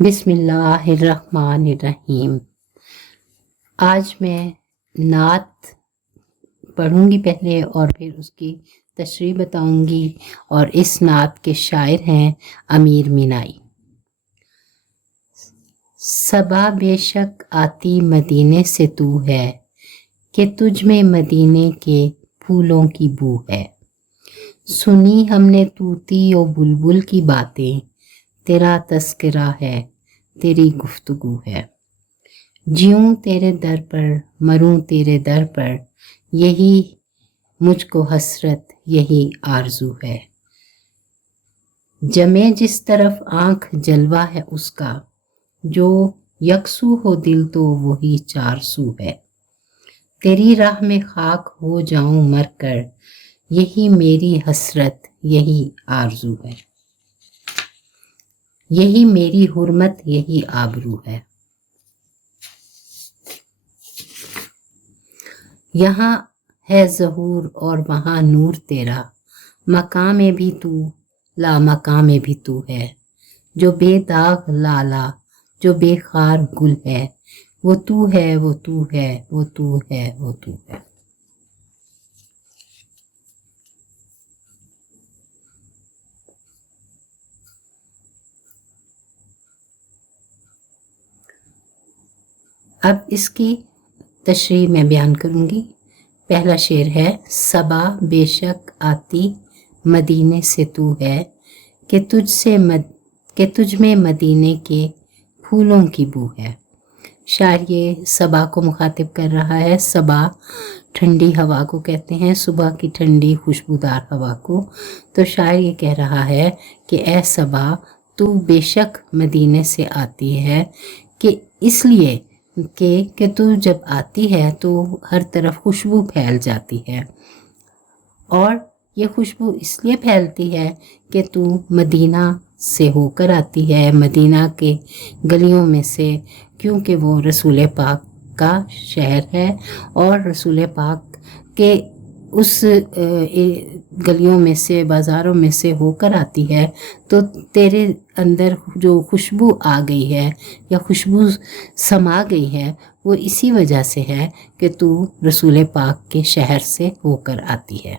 بسم اللہ الرحمن الرحیم۔ آج میں نعت پڑھوں گی پہلے اور پھر اس کی تشریح بتاؤں گی، اور اس نعت کے شاعر ہیں امیر مینائی۔ صبا بے شک آتی مدینے سے تو ہے، کہ تجھ میں مدینے کے پھولوں کی بو ہے۔ سنی ہم نے طوطی و بلبل کی باتیں، تیرا تذکرہ ہے تیری گفتگو ہے۔ جیوں تیرے در پر مروں تیرے در پر، یہی مجھ کو حسرت یہی آرزو ہے۔ جمے جس طرف آنکھ جلوہ ہے اس کا، جو یکسو ہو دل تو وہی چار سو ہے۔ تیری راہ میں خاک ہو جاؤں مر کر، یہی میری حسرت یہی آرزو ہے۔ یہی میری حرمت یہی آبرو ہے۔ یہاں ہے ظہور اور وہاں نور تیرا، مقام میں بھی تو لا مقام میں بھی تو ہے۔ جو بے داغ لالا جو بے خار گل ہے، وہ تو ہے وہ تو ہے وہ تو ہے وہ تو ہے۔ اب اس کی تشریح میں بیان کروں گی۔ پہلا شعر ہے: صبا بے شک آتی مدینے سے تو ہے، کہ تجھ میں مدینے کے پھولوں کی بو ہے۔ شاعر یہ صبا کو مخاطب کر رہا ہے۔ صبا ٹھنڈی ہوا کو کہتے ہیں، صبح کی ٹھنڈی خوشبودار ہوا کو۔ تو شاعر یہ کہہ رہا ہے کہ اے صبا، تو بے شک مدینے سے آتی ہے، کہ اس لیے کہ تو جب آتی ہے تو ہر طرف خوشبو پھیل جاتی ہے، اور یہ خوشبو اس لیے پھیلتی ہے کہ تو مدینہ سے ہو کر آتی ہے، مدینہ کے گلیوں میں سے، کیونکہ وہ رسول پاک کا شہر ہے، اور رسول پاک کے اس گلیوں میں سے بازاروں میں سے ہو کر آتی ہے، تو تیرے اندر جو خوشبو آ گئی ہے یا خوشبو سما گئی ہے، وہ اسی وجہ سے ہے کہ تو رسول پاک کے شہر سے ہو کر آتی ہے۔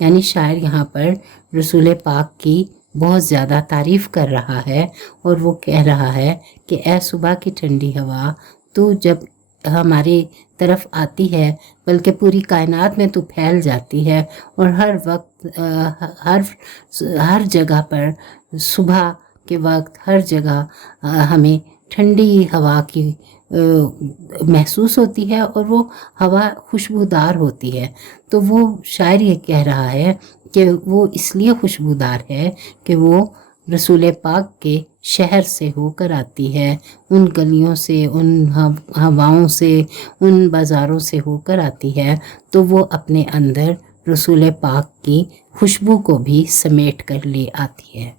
یعنی شاعر یہاں پر رسول پاک کی بہت زیادہ تعریف کر رہا ہے، اور وہ کہہ رہا ہے کہ اے صبح کی ٹھنڈی ہوا، تو جب ہماری طرف آتی ہے بلکہ پوری کائنات میں تو پھیل جاتی ہے، اور ہر وقت ہر جگہ پر صبح کے وقت ہر جگہ ہمیں ٹھنڈی ہوا کی محسوس ہوتی ہے، اور وہ ہوا خوشبودار ہوتی ہے۔ تو وہ شاعر یہ کہہ رہا ہے کہ وہ اس لیے خوشبودار ہے کہ وہ رسول پاک کے شہر سے ہو کر آتی ہے، ان گلیوں سے، ان ہواؤں سے، ان بازاروں سے ہو کر آتی ہے، تو وہ اپنے اندر رسول پاک کی خوشبو کو بھی سمیٹ کر لے آتی ہے۔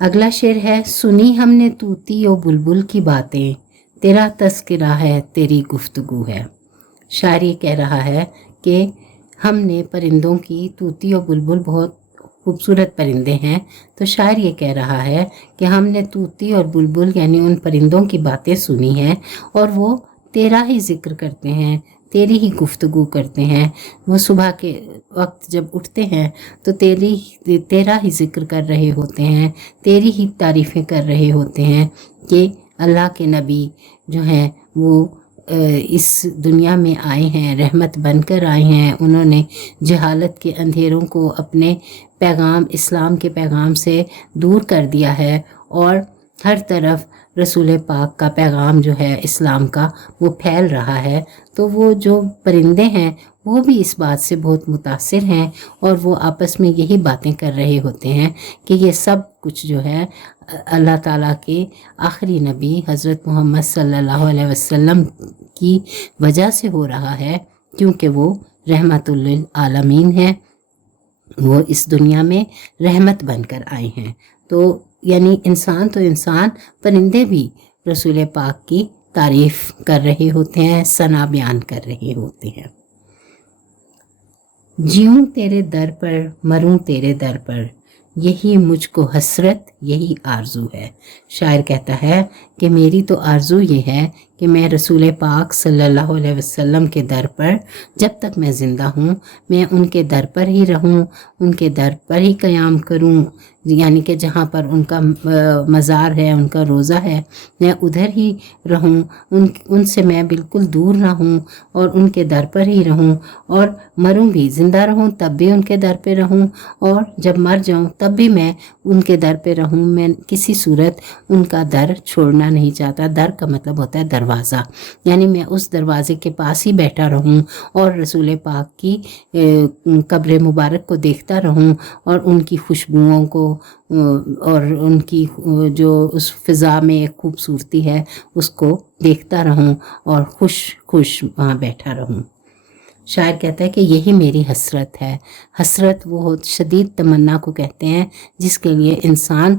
اگلا شعر ہے: سنی ہم نے طوطی و بلبل کی باتیں، تیرا تذکرہ ہے تیری گفتگو ہے۔ شاعر یہ کہہ رہا ہے کہ ہم نے پرندوں کی، طوطی و بلبل بہت خوبصورت پرندے ہیں، تو شاعر یہ کہہ رہا ہے کہ ہم نے طوطی اور بلبل یعنی ان پرندوں کی باتیں سنی ہیں، اور وہ تیرا ہی ذکر کرتے ہیں، تیری ہی گفتگو کرتے ہیں۔ وہ صبح کے وقت جب اٹھتے ہیں تو تیرا ہی ذکر کر رہے ہوتے ہیں، تیری ہی تعریفیں کر رہے ہوتے ہیں کہ اللہ کے نبی جو ہیں وہ اس دنیا میں آئے ہیں، رحمت بن کر آئے ہیں۔ انہوں نے جہالت کے اندھیروں کو اپنے پیغام، اسلام کے پیغام سے دور کر دیا ہے، اور ہر طرف رسول پاک کا پیغام جو ہے اسلام کا، وہ پھیل رہا ہے۔ تو وہ جو پرندے ہیں وہ بھی اس بات سے بہت متاثر ہیں، اور وہ آپس میں یہی باتیں کر رہے ہوتے ہیں کہ یہ سب کچھ جو ہے اللہ تعالیٰ کے آخری نبی حضرت محمد صلی اللہ علیہ وسلم کی وجہ سے ہو رہا ہے، کیونکہ وہ رحمت للعالمین ہیں، وہ اس دنیا میں رحمت بن کر آئے ہیں۔ تو یعنی انسان تو انسان، پرندے بھی رسول پاک کی تعریف کر رہے ہوتے ہیں، ثنا بیان کر رہے ہوتے ہیں۔ جیوں تیرے در پر مروں تیرے در پر، یہی مجھ کو حسرت یہی آرزو ہے۔ شاعر کہتا ہے کہ میری تو آرزو یہ ہے کہ میں رسول پاک صلی اللہ علیہ وسلم کے در پر جب تک میں زندہ ہوں میں ان کے در پر ہی رہوں، ان کے در پر ہی قیام کروں، یعنی کہ جہاں پر ان کا مزار ہے، ان کا روضہ ہے، میں ادھر ہی رہوں، ان سے میں بالکل دور نہ ہوں اور ان کے در پر ہی رہوں، اور مروں بھی، زندہ رہوں تب بھی ان کے در پہ رہوں، اور جب مر جاؤں تب بھی میں ان کے در پہ رہوں۔ میں کسی صورت ان کا در چھوڑنا نہیں چاہتا۔ در کا مطلب ہوتا ہے دروازہ، یعنی میں اس دروازے کے پاس ہی بیٹھا رہوں اور رسول پاک کی قبر مبارک کو دیکھتا رہوں، اور ان کی خوشبوؤں کو اور ان کی جو اس فضا میں ایک خوبصورتی ہے اس کو دیکھتا رہوں اور خوش وہاں بیٹھا رہوں۔ شاعر کہتا ہے کہ یہی میری حسرت ہے۔ حسرت وہ شدید تمنا کو کہتے ہیں جس کے لیے انسان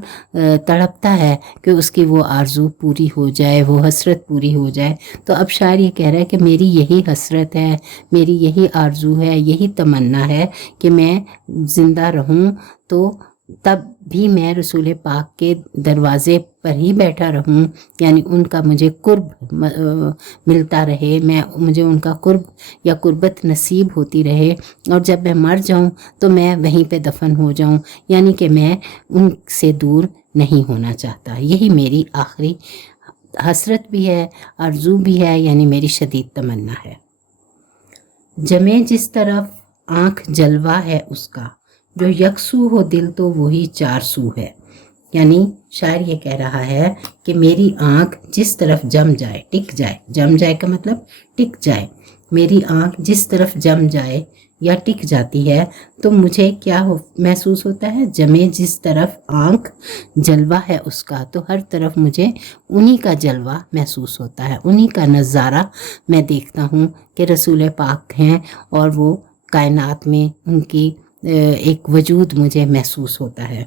تڑپتا ہے کہ اس کی وہ آرزو پوری ہو جائے، وہ حسرت پوری ہو جائے۔ تو اب شاعر یہ کہہ رہا ہے کہ میری یہی حسرت ہے، میری یہی آرزو ہے، یہی تمنا ہے کہ میں زندہ رہوں تو تب بھی میں رسول پاک کے دروازے پر ہی بیٹھا رہوں، یعنی ان کا مجھے قرب ملتا رہے، مجھے ان کا قرب یا قربت نصیب ہوتی رہے، اور جب میں مر جاؤں تو میں وہیں پہ دفن ہو جاؤں، یعنی کہ میں ان سے دور نہیں ہونا چاہتا۔ یہی میری آخری حسرت بھی ہے، آرزو بھی ہے، یعنی میری شدید تمنا ہے۔ جمے جس طرف آنکھ جلوہ ہے اس کا، جو یکسو ہو دل تو وہی چار سو ہے۔ یعنی شاعر یہ کہہ رہا ہے کہ میری آنکھ جس طرف جم جائے، ٹک جائے، جم جائے کا مطلب ٹک جائے، میری آنکھ جس طرف جم جائے یا ٹک جاتی ہے تو مجھے کیا محسوس ہوتا ہے؟ جمے جس طرف آنکھ جلوہ ہے اس کا، تو ہر طرف مجھے انہی کا جلوہ محسوس ہوتا ہے، انہی کا نظارہ میں دیکھتا ہوں کہ رسول پاک ہیں اور وہ کائنات میں ان کی ایک وجود مجھے محسوس ہوتا ہے۔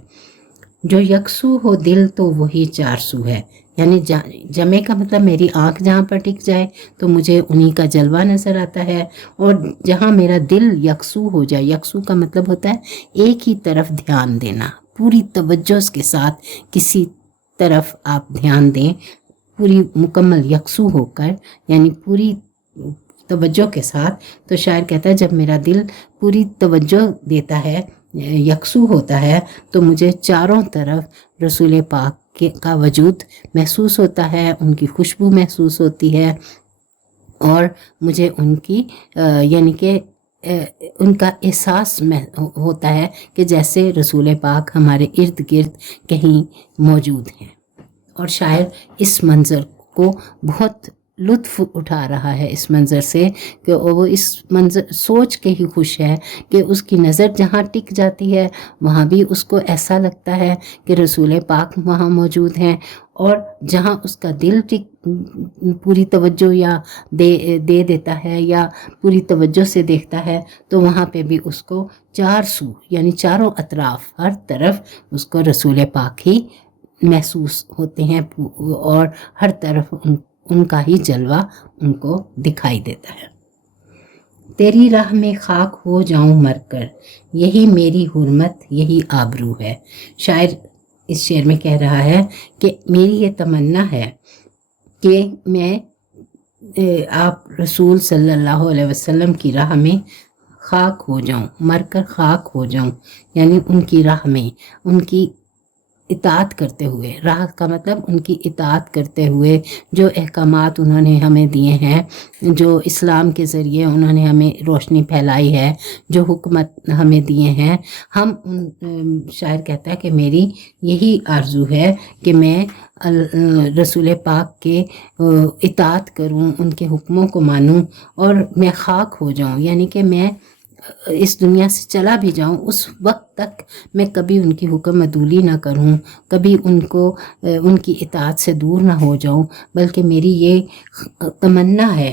جو یکسو ہو دل تو وہی چار سو ہے، یعنی جمے کا مطلب میری آنکھ جہاں پر ٹک جائے تو مجھے انہی کا جلوہ نظر آتا ہے، اور جہاں میرا دل یکسو ہو جائے، یکسو کا مطلب ہوتا ہے ایک ہی طرف دھیان دینا، پوری توجہ کے ساتھ کسی طرف آپ دھیان دیں، پوری مکمل یکسو ہو کر، یعنی پوری توجہ کے ساتھ۔ تو شاعر کہتا ہے جب میرا دل پوری توجہ دیتا ہے، یکسو ہوتا ہے، تو مجھے چاروں طرف رسول پاک کا وجود محسوس ہوتا ہے، ان کی خوشبو محسوس ہوتی ہے، اور مجھے ان کی یعنی کہ ان کا احساس ہوتا ہے کہ جیسے رسول پاک ہمارے ارد گرد کہیں موجود ہیں۔ اور شاعر اس منظر کو بہت لطف اٹھا رہا ہے، اس منظر سے کہ وہ اس منظر سوچ کے ہی خوش ہے کہ اس کی نظر جہاں ٹک جاتی ہے وہاں بھی اس کو ایسا لگتا ہے کہ رسول پاک وہاں موجود ہیں، اور جہاں اس کا دل پوری توجہ یا دے دیتا ہے یا پوری توجہ سے دیکھتا ہے تو وہاں پہ بھی اس کو چار سو یعنی چاروں اطراف ہر طرف اس کو رسول پاک ہی محسوس ہوتے ہیں، اور ہر طرف ان کا ہی جلوہ ان کو دکھائی دیتا ہے۔ تیری راہ میں خاک ہو جاؤں مر کر، یہی میری حرمت یہی آبرو ہے۔ شاعر اس شعر میں کہہ رہا ہے کہ میری یہ تمنا ہے کہ میں آپ رسول صلی اللہ علیہ وسلم کی راہ میں خاک ہو جاؤں، مر کر خاک ہو جاؤں، یعنی ان کی راہ میں ان کی اطاعت کرتے ہوئے، راہ کا مطلب ان کی اطاعت کرتے ہوئے جو احکامات انہوں نے ہمیں دیے ہیں، جو اسلام کے ذریعے انہوں نے ہمیں روشنی پھیلائی ہے، جو حکمت ہمیں دیے ہیں، ہم شاعر کہتا ہے کہ میری یہی آرزو ہے کہ میں رسول پاک کے اطاعت کروں، ان کے حکموں کو مانوں، اور میں خاک ہو جاؤں، یعنی کہ میں اس دنیا سے چلا بھی جاؤں اس وقت تک میں کبھی ان کی حکم عدولی نہ کروں، کبھی ان کی اطاعت سے دور نہ ہو جاؤں، بلکہ میری یہ تمنا ہے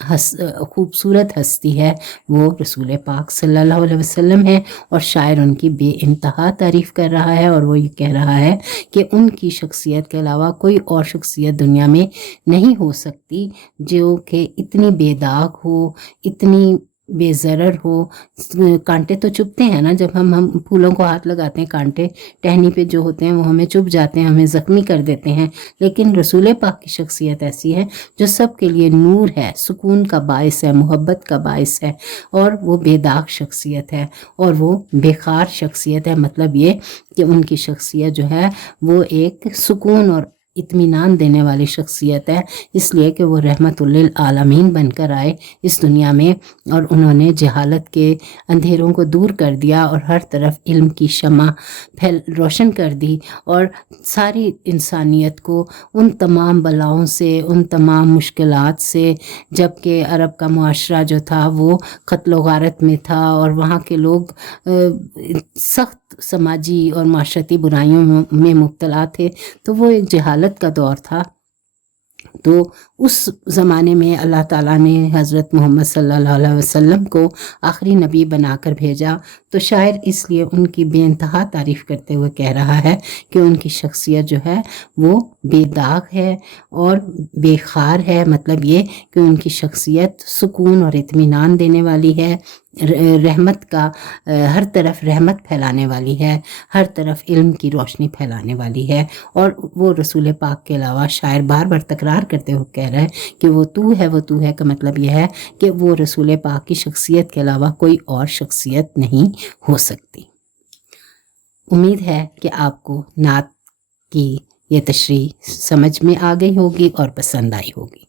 خوبصورت ہستی ہے وہ رسول پاک صلی اللہ علیہ وسلم ہے، اور شاعر ان کی بے انتہا تعریف کر رہا ہے، اور وہ یہ کہہ رہا ہے کہ ان کی شخصیت کے علاوہ کوئی اور شخصیت دنیا میں نہیں ہو سکتی جو کہ اتنی بے داغ ہو، اتنی بے ضرر ہو۔ کانٹے تو چبھتے ہیں نا، جب ہم پھولوں کو ہاتھ لگاتے ہیں، کانٹے ٹہنی پہ جو ہوتے ہیں وہ ہمیں چبھ جاتے ہیں، ہمیں زخمی کر دیتے ہیں، لیکن رسول پاک کی شخصیت ایسی ہے جو سب کے لیے نور ہے، سکون کا باعث ہے، محبت کا باعث ہے، اور وہ بے داغ شخصیت ہے، اور وہ بے خار شخصیت ہے۔ مطلب یہ کہ ان کی شخصیت جو ہے وہ ایک سکون اور اطمینان دینے والی شخصیت ہے، اس لیے کہ وہ رحمت للعالمین بن کر آئے اس دنیا میں، اور انہوں نے جہالت کے اندھیروں کو دور کر دیا اور ہر طرف علم کی شمع روشن کر دی، اور ساری انسانیت کو ان تمام بلاؤں سے، ان تمام مشکلات سے، جب کہ عرب کا معاشرہ جو تھا وہ قتل و غارت میں تھا، اور وہاں کے لوگ سخت سماجی اور معاشرتی برائیوں میں مبتلا تھے، تو وہ ایک جہالت کا دور تھا۔ تو اس زمانے میں اللہ تعالیٰ نے حضرت محمد صلی اللہ علیہ وسلم کو آخری نبی بنا کر بھیجا، تو شاعر اس لیے ان کی بے انتہا تعریف کرتے ہوئے کہہ رہا ہے کہ ان کی شخصیت جو ہے وہ بے داغ ہے اور بے خار ہے۔ مطلب یہ کہ ان کی شخصیت سکون اور اطمینان دینے والی ہے، رحمت کا ہر طرف رحمت پھیلانے والی ہے، ہر طرف علم کی روشنی پھیلانے والی ہے، اور وہ رسول پاک کے علاوہ شاعر بار بار تکرار کرتے ہوئے کہہ رہا ہے کہ وہ تو ہے کا مطلب یہ ہے کہ وہ رسول پاک کی شخصیت کے علاوہ کوئی اور شخصیت نہیں ہو سکتی۔ امید ہے کہ آپ کو نعت کی یہ تشریح سمجھ میں آ گئی ہوگی اور پسند آئی ہوگی۔